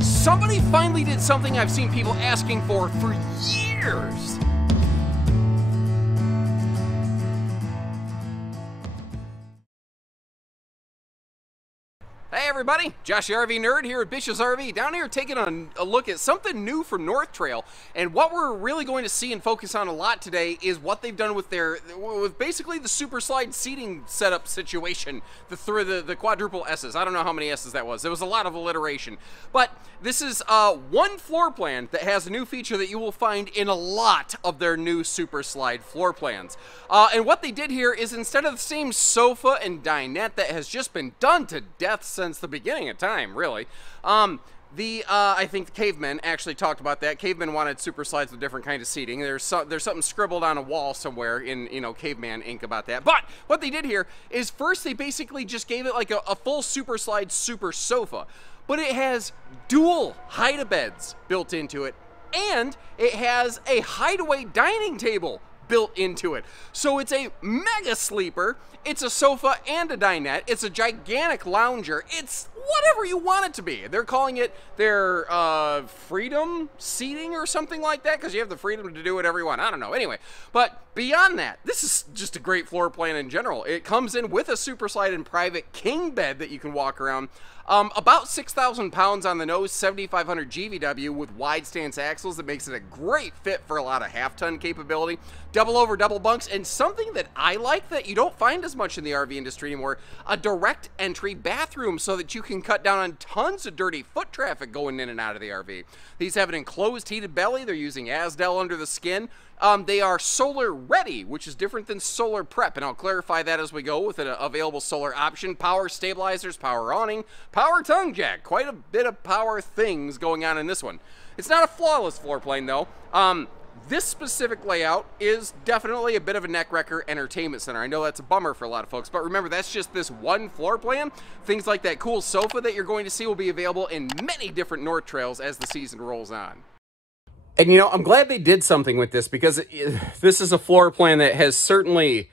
Somebody finally did something I've seen people asking for years. Hey everybody, Josh the RV Nerd here at Bish's RV, down here taking a look at something new from North Trail. And what we're really going to see and focus on a lot today is what they've done with with basically the super slide seating setup situation, the quadruple S's. I don't know how many S's that was. There was a lot of alliteration. But this is one floor plan that has a new feature that you will find in a lot of their new super slide floor plans. And what they did here is, instead of the same sofa and dinette that has just been done to death since the beginning of time, really. I think the cavemen actually talked about that. Cavemen wanted super slides with different kind of seating. There's something scribbled on a wall somewhere in, caveman ink about that. But what they did here is, first they basically just gave it like a full super slide super sofa. But it has dual hide-a-beds built into it, and it has a hideaway dining table built into it. So it's a mega sleeper, it's a sofa and a dinette, it's a gigantic lounger, it's whatever you want it to be. They're calling it their freedom seating or something like that, because you have the freedom to do whatever you want. I don't know. Anyway, but beyond that, this is just a great floor plan in general. It comes in with a super slide and private king bed that you can walk around. About 6,000 pounds on the nose, 7,500 GVW with wide stance axles that makes it a great fit for a lot of half-ton capability. Double over double bunks, and something that I like that you don't find as much in the RV industry anymore, a direct entry bathroom so that you can cut down on tons of dirty foot traffic going in and out of the RV. These have an enclosed heated belly. They're using Asdel under the skin. They are solar ready, which is different than solar prep, and I'll clarify that as we go with an available solar option. Power stabilizers, power awning, power tongue jack. Quite a bit of power things going on in this one. It's not a flawless floor plan though. This specific layout is definitely a bit of a neck wrecker entertainment center. I know that's a bummer for a lot of folks, but remember, that's just this one floor plan. Things like that cool sofa that you're going to see will be available in many different North Trails as the season rolls on. And I'm glad they did something with this, because this is a floor plan that has certainly,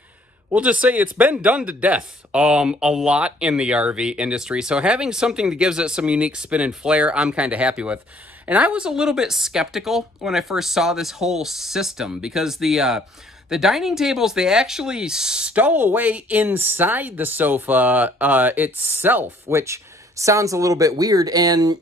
we'll just say, it's been done to death a lot in the RV industry. So having something that gives it some unique spin and flair, I'm kind of happy with. And I was a little bit skeptical when I first saw this whole system, because the dining tables, they actually stow away inside the sofa itself, which sounds a little bit weird. And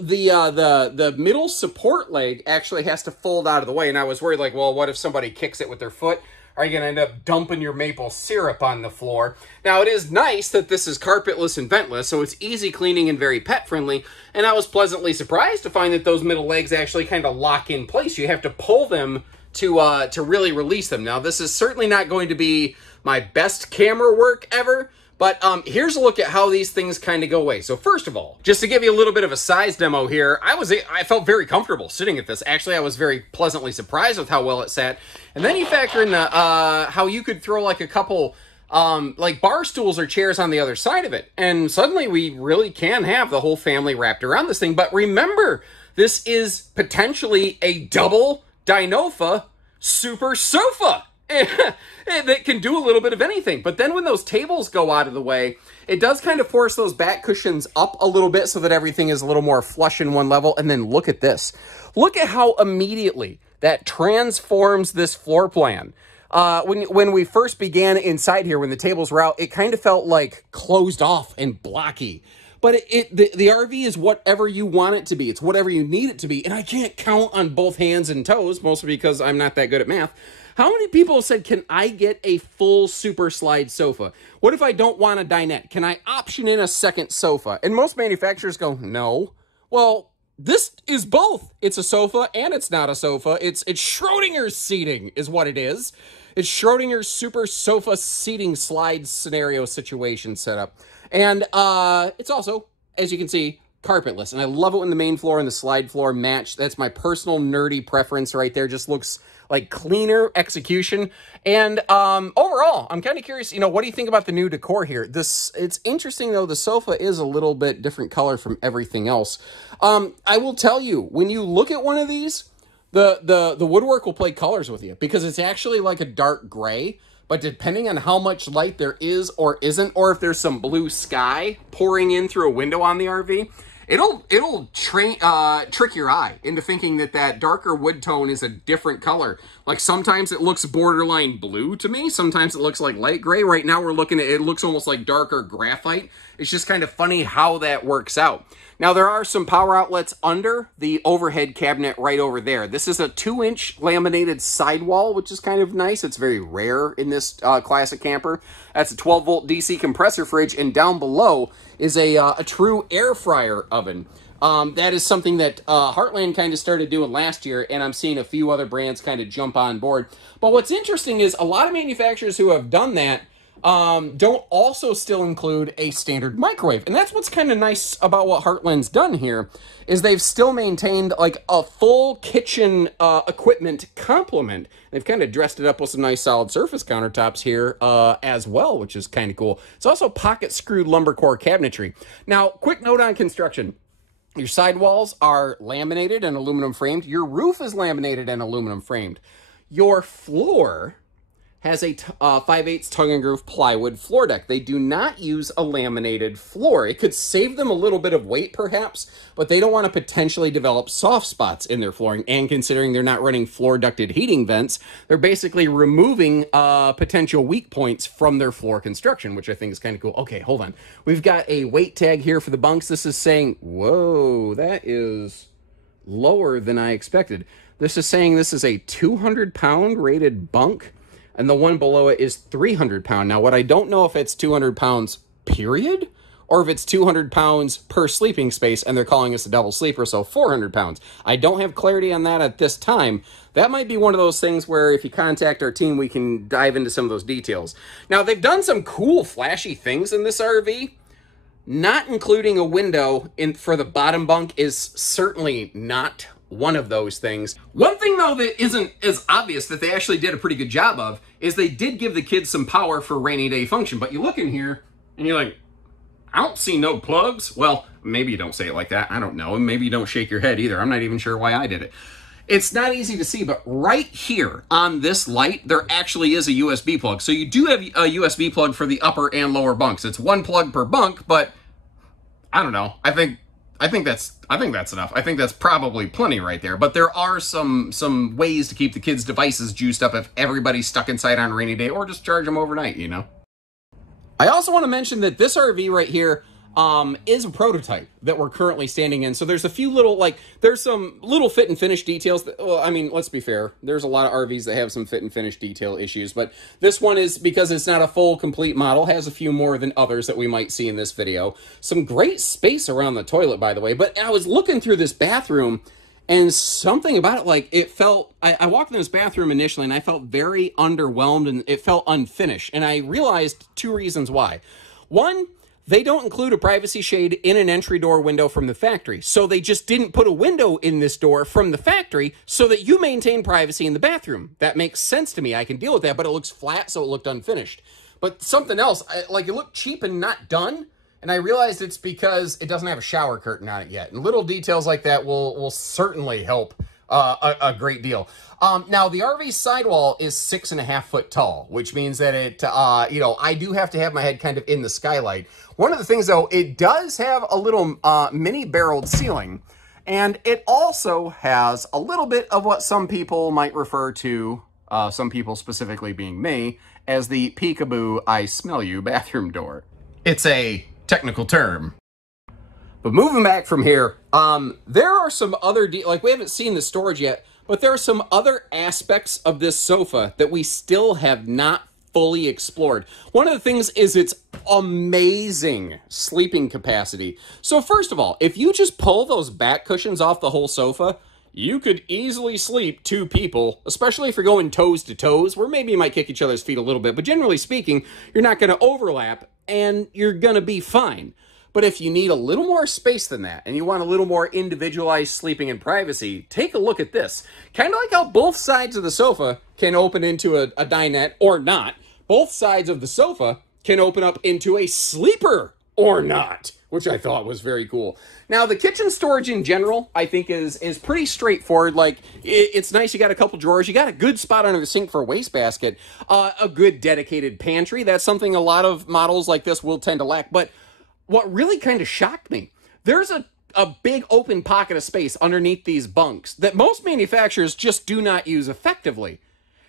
the middle support leg actually has to fold out of the way. And I was worried, like, well, what if somebody kicks it with their foot? Are you going to end up dumping your maple syrup on the floor? Now, it is nice that this is carpetless and ventless, so it's easy cleaning and very pet-friendly. And I was pleasantly surprised to find that those middle legs actually kind of lock in place. You have to pull them to really release them. Now, this is certainly not going to be my best camera work ever, but here's a look at how these things kind of go away. So first of all, just to give you a little bit of a size demo here, I felt very comfortable sitting at this. Actually, I was very pleasantly surprised with how well it sat. And then you factor in the, how you could throw like a couple like bar stools or chairs on the other side of it. And suddenly we really can have the whole family wrapped around this thing. But remember, this is potentially a double Dinofa super sofa. That can do a little bit of anything. But then when those tables go out of the way, it does kind of force those back cushions up a little bit so that everything is a little more flush in one level. And then look at this. Look at how immediately that transforms this floor plan. When we first began inside here, when the tables were out, it kind of felt like closed off and blocky. But the RV is whatever you want it to be. It's whatever you need it to be. And I can't count on both hands and toes, mostly because I'm not that good at math. How many people have said, can I get a full super slide sofa? What if I don't want a dinette? Can I option in a second sofa? And most manufacturers go, no. Well, this is both. It's a sofa and it's not a sofa. It's Schrodinger's seating is what it is. It's Schrodinger's super sofa seating slide scenario situation setup. And it's also, as you can see, carpetless. And I love it when the main floor and the slide floor match. That's my personal nerdy preference right there. Just looks like cleaner execution. And overall, I'm kind of curious, what do you think about the new decor here? It's interesting though, the sofa is a little bit different color from everything else. I will tell you, when you look at one of these, the woodwork will play colors with you, because it's actually like a dark gray. But depending on how much light there is or isn't, or if there's some blue sky pouring in through a window on the RV, it'll trick your eye into thinking that that darker wood tone is a different color. Like sometimes it looks borderline blue to me. Sometimes it looks like light gray. Right now we're looking at it looks almost like darker graphite. It's just kind of funny how that works out. Now there are some power outlets under the overhead cabinet right over there. This is a 2-inch laminated sidewall, which is kind of nice. It's very rare in this classic camper. That's a 12-volt DC compressor fridge, and down below is a true air fryer oven. That is something that Heartland kind of started doing last year, and I'm seeing a few other brands kind of jump on board. But what's interesting is a lot of manufacturers who have done that don't also still include a standard microwave. And that's what's kind of nice about what Heartland's done here, is they've still maintained like a full kitchen equipment complement. They've kind of dressed it up with some nice solid surface countertops here as well, which is kind of cool. It's also pocket screwed lumber core cabinetry. Now, quick note on construction. Your sidewalls are laminated and aluminum framed. Your roof is laminated and aluminum framed. Your floor has a 5/8 tongue and groove plywood floor deck. They do not use a laminated floor. It could save them a little bit of weight perhaps, but they don't want to potentially develop soft spots in their flooring. And considering they're not running floor ducted heating vents, they're basically removing potential weak points from their floor construction, which I think is kind of cool. Okay, hold on. We've got a weight tag here for the bunks. This is saying, whoa, that is lower than I expected. This is saying this is a 200-pound rated bunk, and the one below it is 300 pound. Now, what I don't know if it's 200 pounds period, or if it's 200 pounds per sleeping space, and they're calling this a double sleeper, so 400 pounds. I don't have clarity on that at this time. That might be one of those things where if you contact our team, we can dive into some of those details. Now, they've done some cool, flashy things in this RV. Not including a window for the bottom bunk is certainly not one of those things. One thing, though, that isn't as obvious that they actually did a pretty good job of is they did give the kids some power for rainy day function. But you look in here and you're like, I don't see no plugs. Well, maybe you don't say it like that. I don't know. And maybe you don't shake your head either. I'm not even sure why I did it. It's not easy to see, but right here on this light, there actually is a USB plug. So you do have a USB plug for the upper and lower bunks. It's one plug per bunk, but I don't know. I think that's enough. I think that's probably plenty right there. But there are some ways to keep the kids' devices juiced up if everybody's stuck inside on a rainy day, or just charge them overnight, you know. I also want to mention that this RV right here is a prototype that we're currently standing in. So there's a few little, there's some little fit and finish details that, well, I mean, let's be fair. There's a lot of RVs that have some fit and finish detail issues, but this one is, because it's not a full, complete model, has a few more than others that we might see in this video. Some great space around the toilet, by the way, but I was looking through this bathroom, and something about it, it felt, I walked in this bathroom initially, and I felt very underwhelmed, and it felt unfinished, and I realized two reasons why. One, they don't include a privacy shade in an entry door window from the factory. So they just didn't put a window in this door from the factory so that you maintain privacy in the bathroom. That makes sense to me. I can deal with that, but it looks flat, so it looked unfinished. But something else, it looked cheap and not done, and I realized it's because it doesn't have a shower curtain on it yet. And little details like that will certainly help a great deal. Now, the RV sidewall is 6.5 foot tall, which means that it, I do have to have my head kind of in the skylight. One of the things, though, it does have a little mini barreled ceiling, and it also has a little bit of what some people might refer to, some people specifically being me, as the peekaboo I smell you bathroom door. It's a technical term. But moving back from here, there are some other, we haven't seen the storage yet, but there are some other aspects of this sofa that we still have not fully explored. One of the things is its amazing sleeping capacity. So first of all, if you just pull those back cushions off the whole sofa, you could easily sleep 2 people, especially if you're going toes to toes, where maybe you might kick each other's feet a little bit, but generally speaking, you're not going to overlap and you're going to be fine. But if you need a little more space than that, and you want a little more individualized sleeping and privacy, take a look at this. Kind of like how both sides of the sofa can open into a dinette or not. Both sides of the sofa can open up into a sleeper or not, which I thought was very cool. Now, the kitchen storage in general, I think, is pretty straightforward. It's nice. You got a couple drawers. You got a good spot under the sink for a wastebasket. A good dedicated pantry. That's something a lot of models like this will tend to lack. But what really kind of shocked me, there's a big open pocket of space underneath these bunks that most manufacturers just do not use effectively.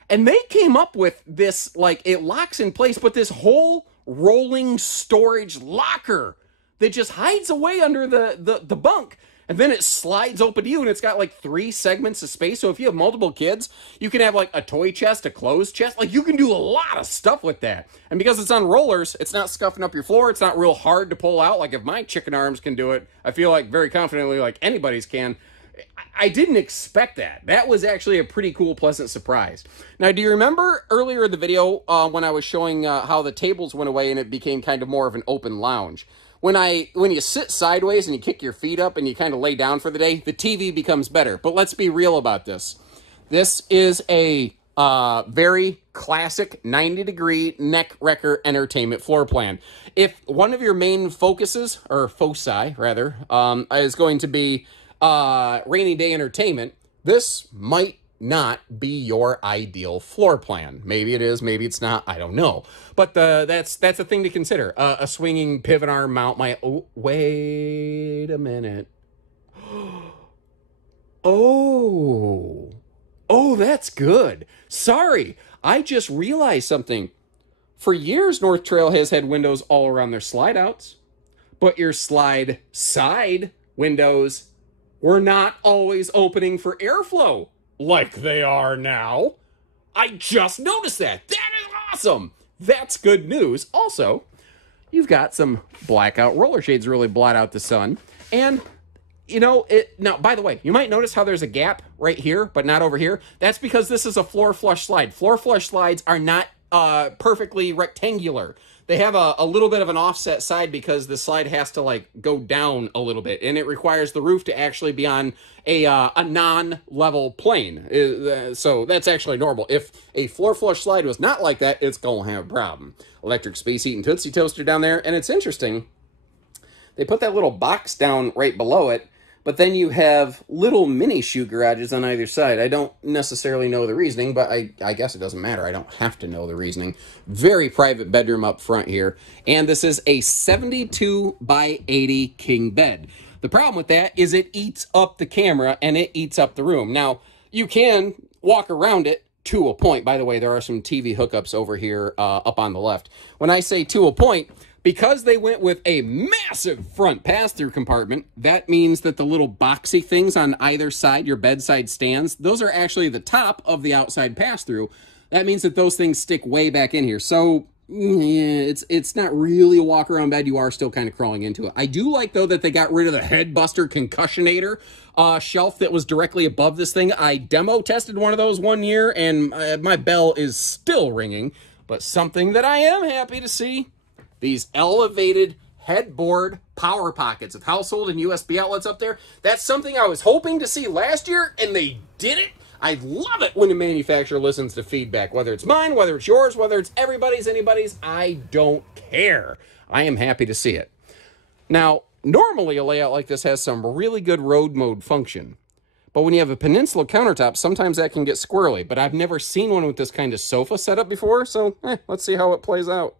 And they came up with this, like, it locks in place, but this whole rolling storage locker that just hides away under the bunk. And then it slides open to you, and it's got like 3 segments of space. So if you have multiple kids, you can have like a toy chest, a clothes chest. Like, you can do a lot of stuff with that. And because it's on rollers, it's not scuffing up your floor. It's not real hard to pull out. Like, if my chicken arms can do it, I feel like very confidently like anybody's can. I didn't expect that. That was actually a pretty cool, pleasant surprise. Now, do you remember earlier in the video when I was showing how the tables went away and it became kind of more of an open lounge? When you sit sideways and you kick your feet up and you kind of lay down for the day, the TV becomes better. But let's be real about this. This is a very classic 90-degree neck wrecker entertainment floor plan. If one of your main focuses, or foci rather, is going to be rainy day entertainment, this might not be your ideal floor plan. Maybe it is, maybe it's not, I don't know. But that's a thing to consider. A swinging pivot arm mount might... Oh, wait a minute. Oh, that's good. Sorry, I just realized something. For years, North Trail has had windows all around their slide outs, but your slide side windows were not always opening for airflow like they are now. I just noticed that. That is awesome. That's good news. Also, you've got some blackout roller shades really blot out the sun. And, you know, now, by the way, you might notice how there's a gap right here, but not over here. That's because this is a floor flush slide. Floor flush slides are not perfectly rectangular. They have a little bit of an offset side because the slide has to like go down a little bit, and it requires the roof to actually be on a non-level plane. So that's actually normal. If a floor flush slide was not like that, it's gonna have a problem. Electric space heating Tootsie Toaster down there, and it's interesting. They put that little box down right below it, but then you have little mini shoe garages on either side. I don't necessarily know the reasoning, but I guess it doesn't matter. I don't have to know the reasoning. Very private bedroom up front here. And this is a 72 by 80 king bed. The problem with that is it eats up the camera and it eats up the room. Now, you can walk around it to a point. By the way, there are some TV hookups over here up on the left. When I say to a point, because they went with a massive front pass-through compartment, that means that the little boxy things on either side, your bedside stands, those are actually the top of the outside pass-through. That means that those things stick way back in here. So, yeah, it's not really a walk-around bed. You are still kind of crawling into it. I do like, though, that they got rid of the Headbuster Concussionator shelf that was directly above this thing. I demo-tested one of those one year, and my bell is still ringing. But something that I am happy to see, these elevated headboard power pockets with household and USB outlets up there. That's something I was hoping to see last year, and they did it. I love it when a manufacturer listens to feedback, whether it's mine, whether it's yours, whether it's everybody's, anybody's. I don't care. I am happy to see it. Now, normally a layout like this has some really good road mode function. But when you have a peninsula countertop, sometimes that can get squirrely. But I've never seen one with this kind of sofa setup before, so let's see how it plays out.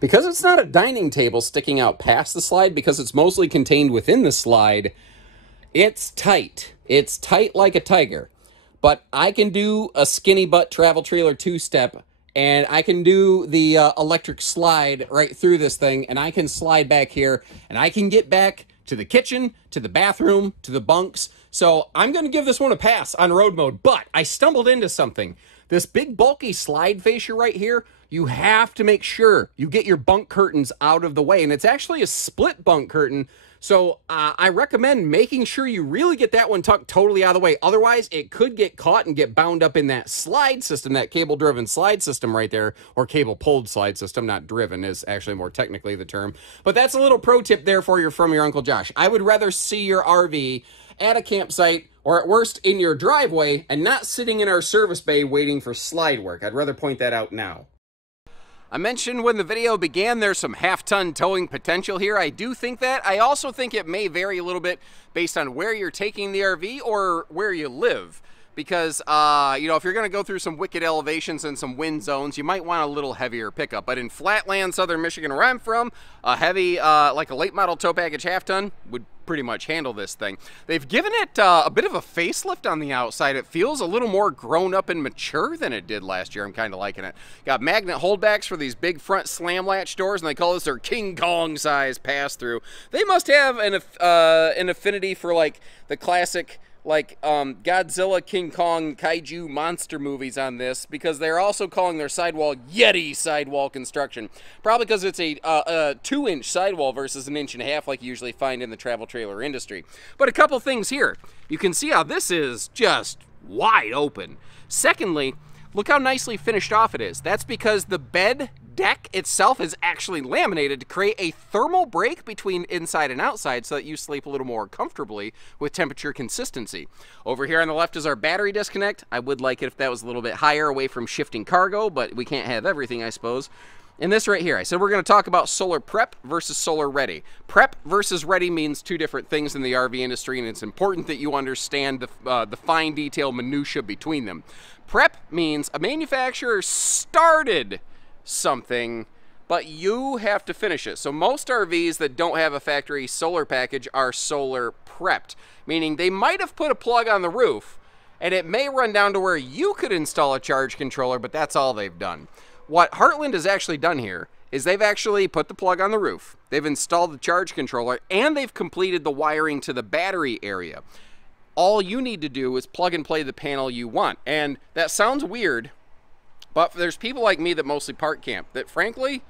Because it's not a dining table sticking out past the slide, because it's mostly contained within the slide, it's tight. It's tight like a tiger. But I can do a skinny butt travel trailer 2-step, and I can do the electric slide right through this thing, and I can slide back here, and I can get back to the kitchen, to the bathroom, to the bunks. So I'm going to give this one a pass on road mode, but I stumbled into something. This big bulky slide fascia right here, you have to make sure you get your bunk curtains out of the way. And it's actually a split bunk curtain. So I recommend making sure you really get that one tucked totally out of the way. Otherwise, it could get caught and get bound up in that slide system, that cable-driven slide system right there, or cable-pulled slide system. Not driven is actually more technically the term. But that's a little pro tip there for you from your Uncle Josh. I would rather see your RV at a campsite, or at worst in your driveway, and not sitting in our service bay waiting for slide work. I'd rather point that out now. I mentioned when the video began there's some half-ton towing potential here. I do think that. I also think it may vary a little bit based on where you're taking the RV or where you live. because, you know, if you're going to go through some wicked elevations and some wind zones, you might want a little heavier pickup. But in flatland, southern Michigan, where I'm from, a heavy, like a late model tow package half-ton would pretty much handle this thing. They've given it a bit of a facelift on the outside. It feels a little more grown up and mature than it did last year. I'm kind of liking it. Got magnet holdbacks for these big front slam latch doors, and they call this their King Kong size pass-through. They must have an affinity for like the classic Godzilla, King Kong, kaiju monster movies on this, because they're also calling their sidewall Yeti sidewall construction. Probably because it's a 2-inch sidewall versus an 1.5 inch like you usually find in the travel trailer industry. But a couple things here. You can see how this is just wide open. Secondly, look how nicely finished off it is. That's because the bed deck itself is actually laminated to create a thermal break between inside and outside so that you sleep a little more comfortably with temperature consistency. Over here on the left is our battery disconnect. I would like it if that was a little bit higher away from shifting cargo, but we can't have everything, I suppose. And this right here, I said we're going to talk about solar prep versus solar ready. Prep versus ready means two different things in the RV industry, and it's important that you understand the fine detail minutia between them. Prep means a manufacturer started something, but you have to finish it. So most RVs that don't have a factory solar package are solar prepped, meaning they might have put a plug on the roof, and it may run down to where you could install a charge controller, but that's all they've done. What Heartland has actually done here is they've actually put the plug on the roof, they've installed the charge controller, and they've completed the wiring to the battery area. All you need to do is plug and play the panel you want. And that sounds weird, but there's people like me that mostly park camp that frankly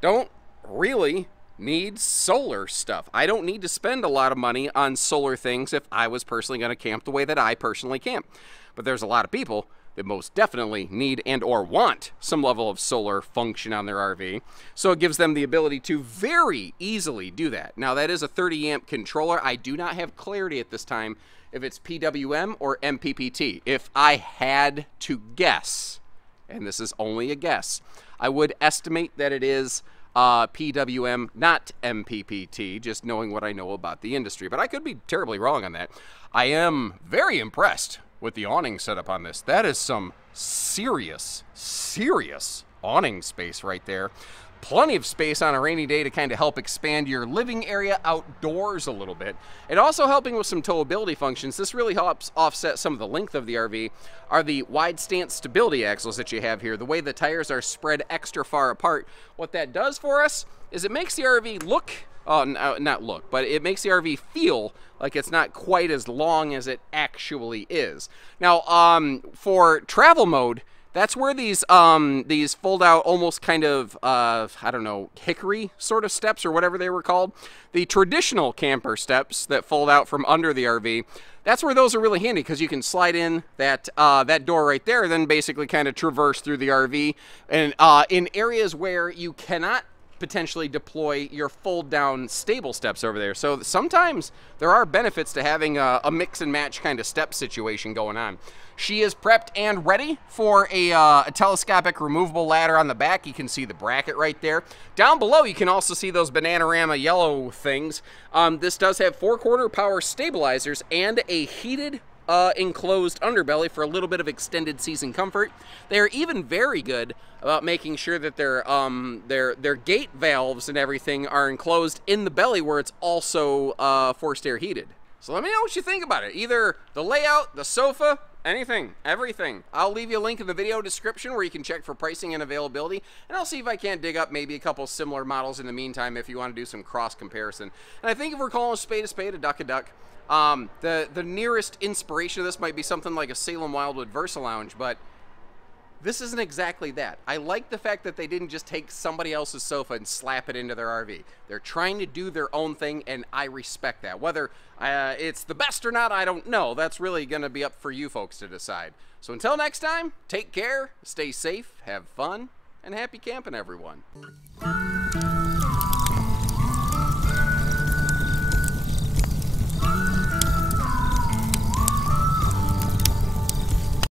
don't really need solar stuff. I don't need to spend a lot of money on solar things if I was personally going to camp the way that I personally camp. But there's a lot of people that most definitely need and or want some level of solar function on their RV. So it gives them the ability to very easily do that. Now that is a 30 amp controller. I do not have clarity at this time if it's PWM or MPPT. If I had to guess, and this is only a guess, I would estimate that it is PWM, not MPPT, just knowing what I know about the industry. But I could be terribly wrong on that. I am very impressed with the awning setup on this. That is some serious awning space right there. Plenty of space on a rainy day to kind of help expand your living area outdoors a little bit. And also helping with some towability functions, this really helps offset some of the length of the RV, are the wide stance stability axles that you have here. The way the tires are spread extra far apart, what that does for us is it makes the RV look, not look, but it makes the RV feel like it's not quite as long as it actually is. Now, for travel mode, that's where these fold out almost kind of, I don't know, hickory sort of steps or whatever they were called. The traditional camper steps that fold out from under the RV, that's where those are really handy because you can slide in that door right there, then basically kind of traverse through the RV. And in areas where you cannot potentially deploy your fold down stable steps over there. So sometimes there are benefits to having a mix and match kind of step situation going on. She is prepped and ready for a telescopic removable ladder on the back. You can see the bracket right there. Down below you can also see those Bananarama yellow things. This does have 4-quarter power stabilizers and a heated enclosed underbelly for a little bit of extended season comfort. They are even very good about making sure that their gate valves and everything are enclosed in the belly where it's also forced air heated. So let me know what you think about it. Either the layout, the sofa, anything, everything. I'll leave you a link in the video description where you can check for pricing and availability, and I'll see if I can't dig up maybe a couple similar models in the meantime if you want to do some cross comparison. And I think if we're calling a spade, a duck a duck, the nearest inspiration of this might be something like a Salem Wildwood Versa Lounge, but this isn't exactly that. I like the fact that they didn't just take somebody else's sofa and slap it into their RV. They're trying to do their own thing, and I respect that. Whether it's the best or not, I don't know. That's really going to be up for you folks to decide. So until next time, take care, stay safe, have fun, and happy camping, everyone.